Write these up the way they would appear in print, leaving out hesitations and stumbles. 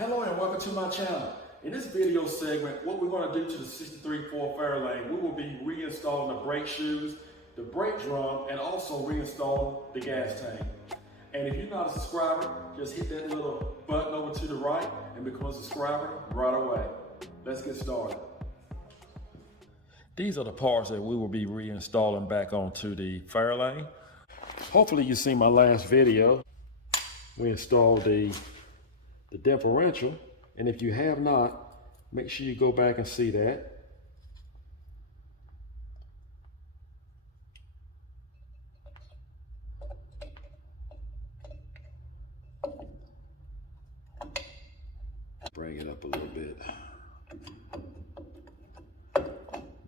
Hello and welcome to my channel. In this video segment, what we're going to do to the 63 Ford Fairlane, we will be reinstalling the brake shoes, the brake drum, and also reinstalling the gas tank. And if you're not a subscriber, just hit that little button over to the right and become a subscriber right away. Let's get started. These are the parts that we will be reinstalling back onto the Fairlane. Hopefully you see my last video. We installed the differential, and if you have not, make sure you go back and see that. Bring it up a little bit.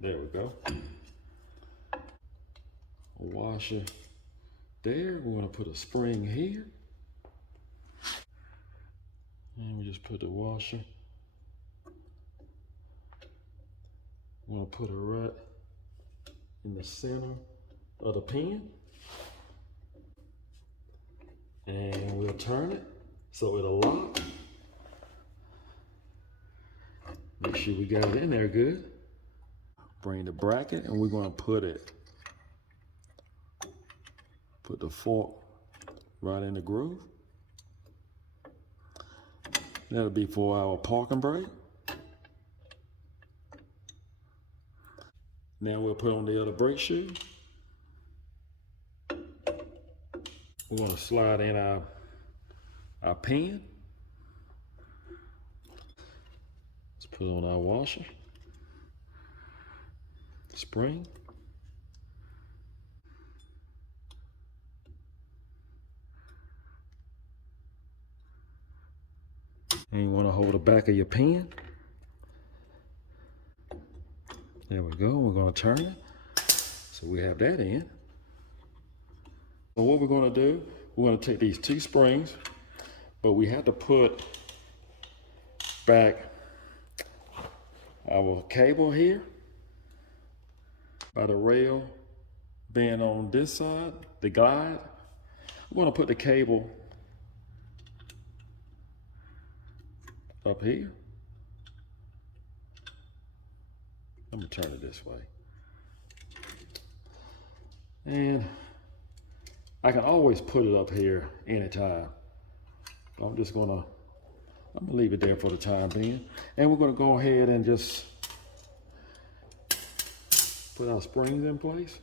There we go. A washer there. We're going to put a spring here. And we just put the washer. We're going to put it right in the center of the pin. And we'll turn it so it'll lock. Make sure we got it in there good. Bring the bracket and we're going to put the fork right in the groove. That'll be for our parking brake. Now we'll put on the other brake shoe. We're going to slide in our pin. Let's put on our washer. Spring. And you want to hold the back of your pin. There we go. We're going to turn it. So we have that in. So what we're going to do, we're going to take these two springs, but we have to put back our cable here by the rail being on this side, the glide. We're going to put the cable up here. I'm gonna turn it this way. And I can always put it up here anytime. I'm gonna leave it there for the time being. And we're gonna go ahead and just put our springs in place.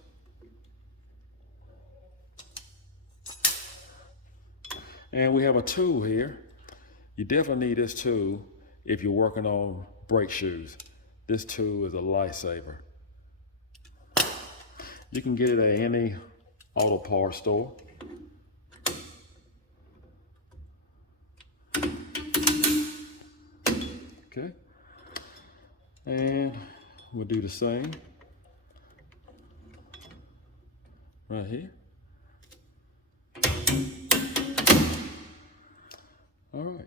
And we have a tool here. You definitely need this tool if you're working on brake shoes. This tool is a lifesaver. You can get it at any auto parts store. Okay. And we'll do the same right here. All right.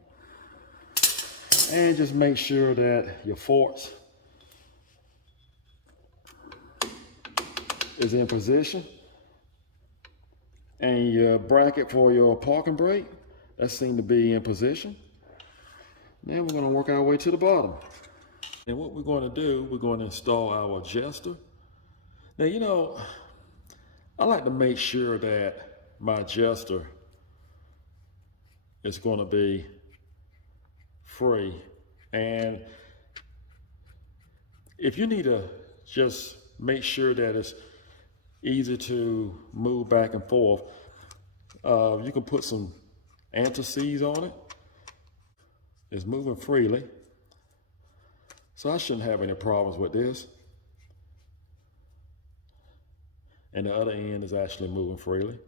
And just make sure that your forks is in position. And your bracket for your parking brake, that seemed to be in position. Now we're going to work our way to the bottom. And what we're going to do, we're going to install our adjuster. Now, you know, I like to make sure that my adjuster is going to be free. And if you need to just make sure that it's easy to move back and forth, you can put some anti-seize on it. It's moving freely, so I shouldn't have any problems with this. And the other end is actually moving freely.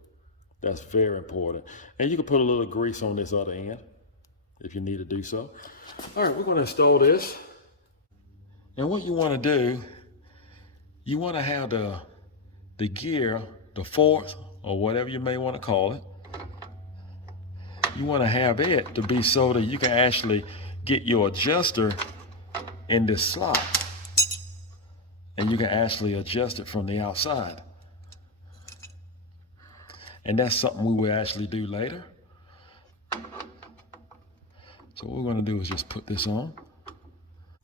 That's very important. And you can put a little grease on this other end if you need to do so. All right, we're going to install this. And what you want to do, you want to have the gear, the forks, or whatever you may want to call it, you want to have it to be so that you can actually get your adjuster in this slot. And you can actually adjust it from the outside. And that's something we will actually do later. So what we're going to do is just put this on.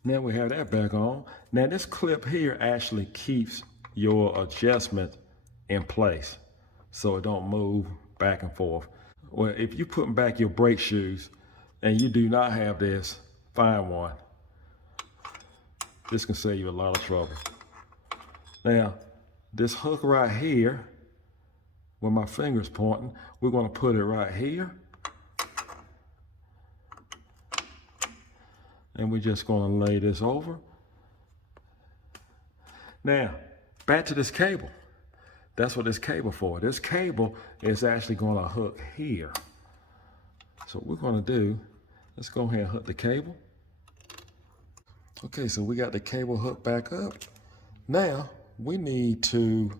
Now we have that back on. Now this clip here actually keeps your adjustment in place so it don't move back and forth. Well, if you're putting back your brake shoes and you do not have this, find one. This can save you a lot of trouble. Now, this hook right here, where my finger's pointing, we're going to put it right here. And we're just going to lay this over. Now, back to this cable. That's what this cable for. This cable is actually going to hook here. So what we're going to do, let's go ahead and hook the cable. Okay, so we got the cable hooked back up. Now, we need to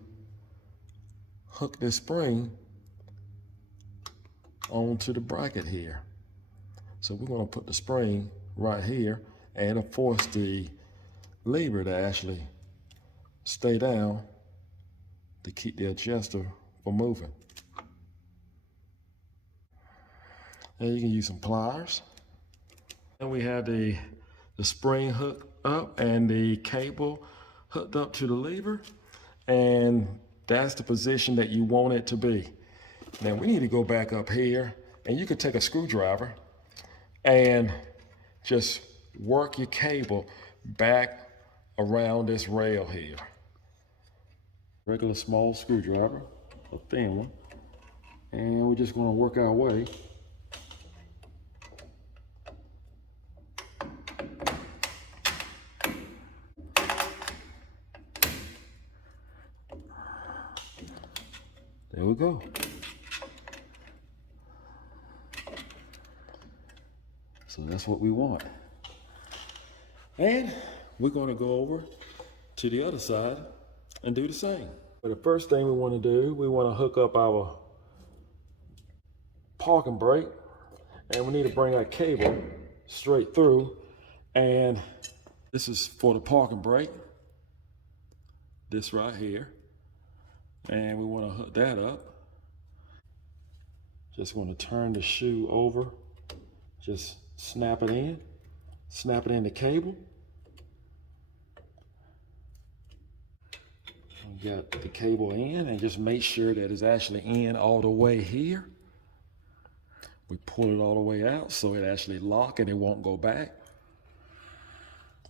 hook this spring onto the bracket here. So we're going to put the spring right here and it'll force the lever to actually stay down to keep the adjuster from moving. And you can use some pliers. And we have the spring hooked up and the cable hooked up to the lever, and that's the position that you want it to be. Now we need to go back up here, and you can take a screwdriver and just work your cable back around this rail here. Regular small screwdriver, a thin one, and we're just going to work our way. There we go. So that's what we want. And we're going to go over to the other side and do the same. But the first thing we want to do, we want to hook up our parking brake, and we need to bring our cable straight through. And this is for the parking brake, this right here. And we want to hook that up. Just want to turn the shoe over, just snap it in the cable. We got the cable in, and just make sure that it's actually in all the way here. We pull it all the way out so it actually lock and it won't go back.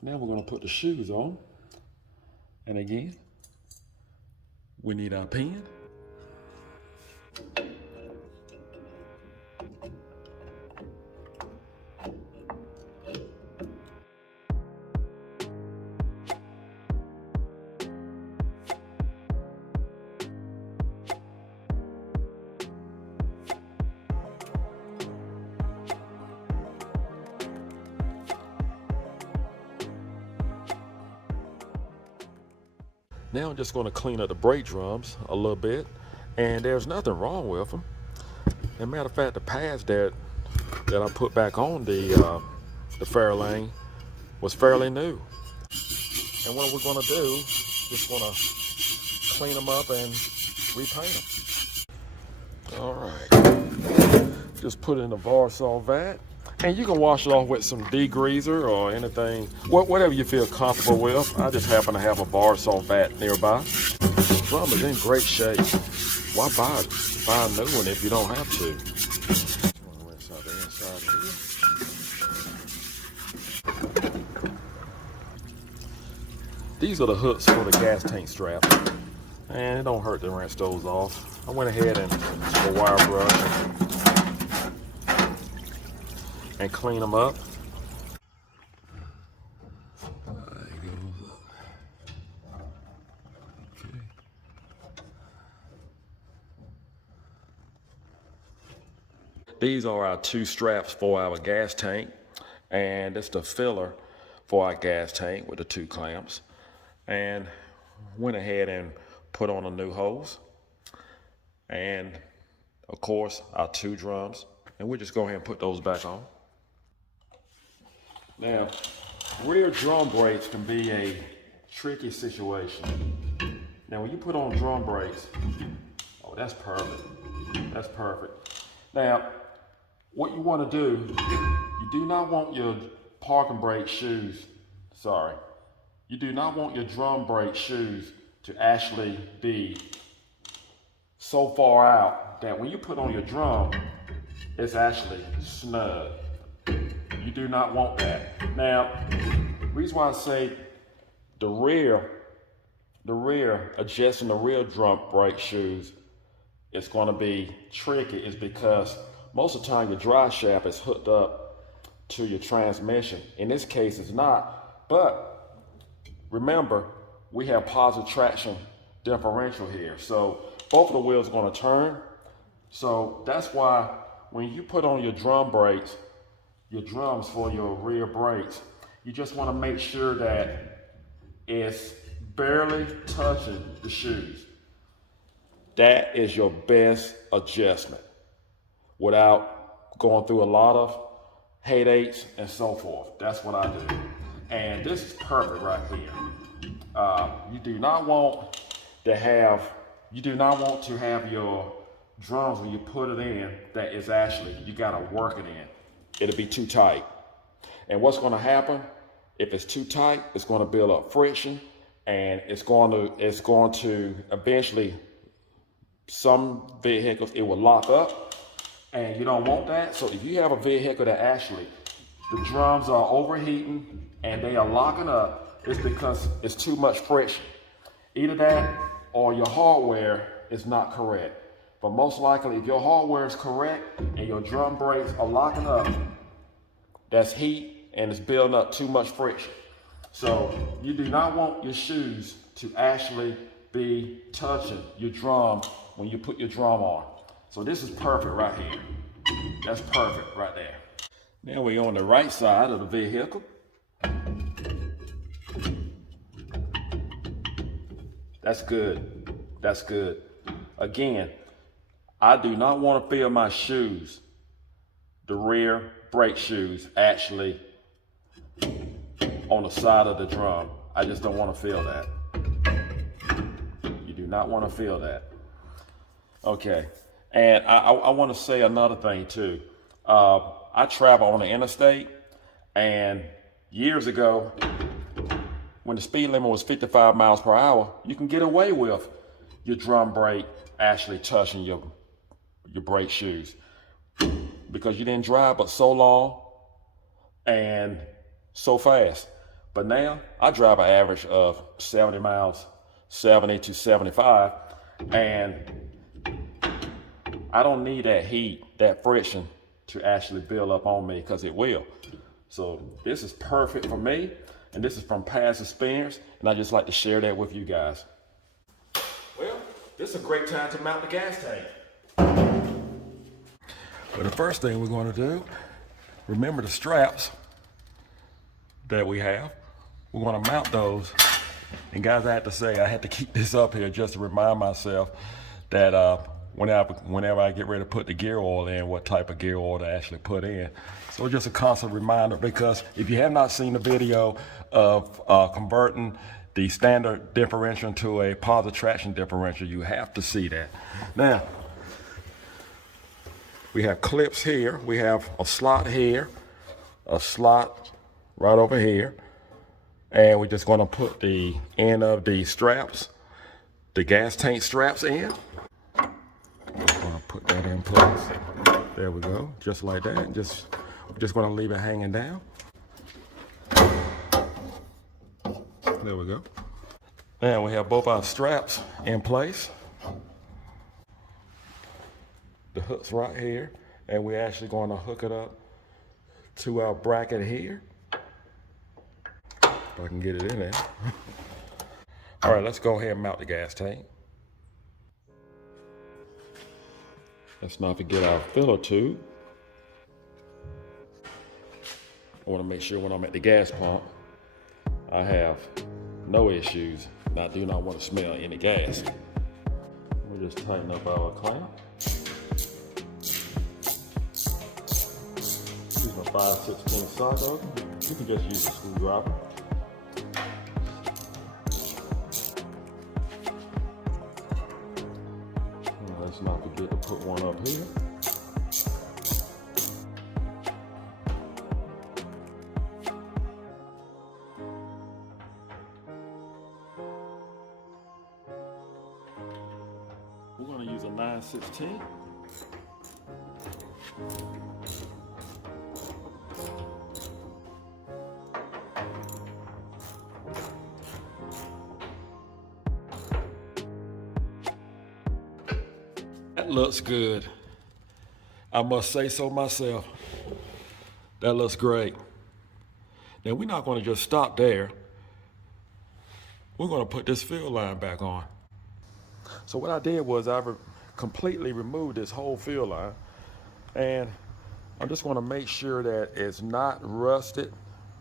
Now we're going to put the shoes on, and again, we need our pin. Now I'm just going to clean up the brake drums a little bit, and there's nothing wrong with them. As a matter of fact, the pads that I put back on the Fairlane was fairly new. And what we're going to do, just want to clean them up and repaint them. All right, just put it in the Varsol vat. And you can wash it off with some degreaser or anything, whatever you feel comfortable with. I just happen to have a Varsol vat nearby. The drum is in great shape. Why buy a new one if you don't have to? Just want to rinse out the inside here. These are the hooks for the gas tank strap, and it don't hurt to rinse those off. I went ahead and a wire brush and clean them up. Okay. These are our two straps for our gas tank, and it's the filler for our gas tank with the two clamps. And went ahead and put on a new hose, and of course our two drums, and we'll just go ahead and put those back on. Now, rear drum brakes can be a tricky situation. Now, when you put on drum brakes, oh, that's perfect. That's perfect. Now, what you want to do, You do not want your parking brake shoes, you do not want your drum brake shoes to actually be so far out that when you put on your drum, it's actually snug. You do not want that. Now, the reason why I say the rear, adjusting the rear drum brake shoes, it's going to be tricky is because most of the time your drive shaft is hooked up to your transmission. In this case, it's not, but remember, we have positive traction differential here. So both of the wheels are going to turn. So that's why when you put on your drum brakes, your drums for your rear brakes, you just want to make sure that it's barely touching the shoes. That is your best adjustment without going through a lot of headaches and so forth. That's what I do. And this is perfect right here. You do not want to have your drums when you put it in that is actually, you gotta work it in. It'll be too tight. And what's gonna happen, if it's too tight, it's gonna build up friction, and it's going to eventually, some vehicles, it will lock up, and you don't want that. So if you have a vehicle that actually, the drums are overheating and they are locking up, it's because it's too much friction. Either that or your hardware is not correct. But most likely, if your hardware is correct and your drum brakes are locking up, that's heat and it's building up too much friction. So you do not want your shoes to actually be touching your drum when you put your drum on. So this is perfect right here. That's perfect right there. Now we're on the right side of the vehicle. That's good. That's good. Again, I do not want to feel my shoes, the rear brake shoes, actually on the side of the drum. I just don't want to feel that. You do not want to feel that. Okay, and I want to say another thing too. I travel on the interstate, and years ago, when the speed limit was 55 miles per hour, you can get away with your drum brake actually touching your brake shoes because you didn't drive but so long and so fast. But now I drive an average of 70 miles, 70 to 75, and I don't need that heat, that friction to actually build up on me, because it will. So this is perfect for me, and this is from past experience, and I just like to share that with you guys. Well, this is a great time to mount the gas tank. Well, the first thing we're going to do, remember the straps that we have. We're going to mount those. And guys, I have to say, I had to keep this up here just to remind myself that whenever I get ready to put the gear oil in, what type of gear oil to actually put in. So just a constant reminder, because if you have not seen the video of converting the standard differential to a positive traction differential, you have to see that. Now, we have clips here. We have a slot here, a slot right over here. And we're just gonna put the end of the straps, the gas tank straps in. I'm gonna put that in place. There we go, just like that. We're just gonna leave it hanging down. There we go. Now we have both our straps in place. The hook's right here, and we're actually going to hook it up to our bracket here. If I can get it in there. All right, let's go ahead and mount the gas tank. Let's not forget our filler tube. I want to make sure when I'm at the gas pump, I have no issues. And I do not want to smell any gas. We'll just tighten up our clamp. Use my 5/16 socket. You can just use a screwdriver. And let's not forget to put one up here. 9/16. That looks good. I must say so myself. That looks great. Now we're not going to just stop there. We're going to put this fill line back on. So what I did was I completely removed this whole fill line, and I'm just going to make sure that it's not rusted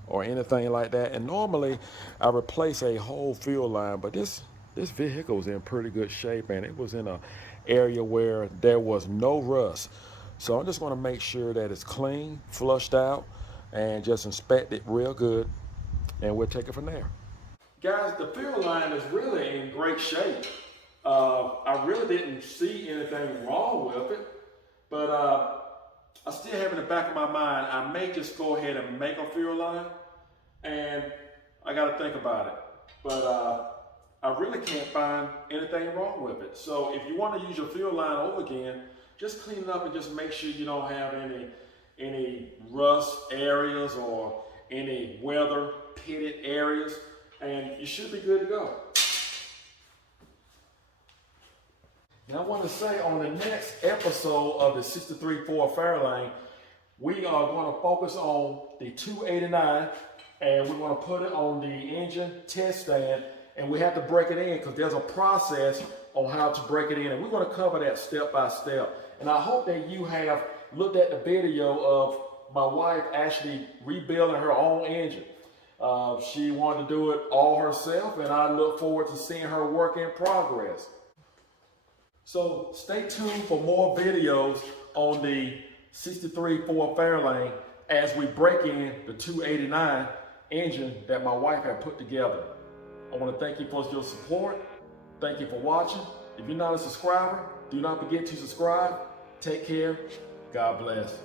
or anything like that. And normally I replace a whole fill line, but this vehicle is in pretty good shape, and it was in an area where there was no rust. So I'm just going to make sure that it's clean, flushed out, and just inspect it real good, and we'll take it from there. Guys, the fill line is really in great shape. I really didn't see anything wrong with it, but I still have in the back of my mind, I may just go ahead and make a fill line, and I got to think about it. But I really can't find anything wrong with it. So if you want to use your fill line over again, just clean it up and just make sure you don't have any rust areas or any weather pitted areas, and you should be good to go. And I want to say on the next episode of the 63 Ford Fairlane, we are going to focus on the 289, and we're going to put it on the engine test stand, and we have to break it in because there's a process on how to break it in, and we're going to cover that step by step. And I hope that you have looked at the video of my wife actually rebuilding her own engine. She wanted to do it all herself, and I look forward to seeing her work in progress. So stay tuned for more videos on the 63 Ford Fairlane as we break in the 289 engine that my wife had put together. I want to thank you for your support. Thank you for watching. If you're not a subscriber, do not forget to subscribe. Take care. God bless.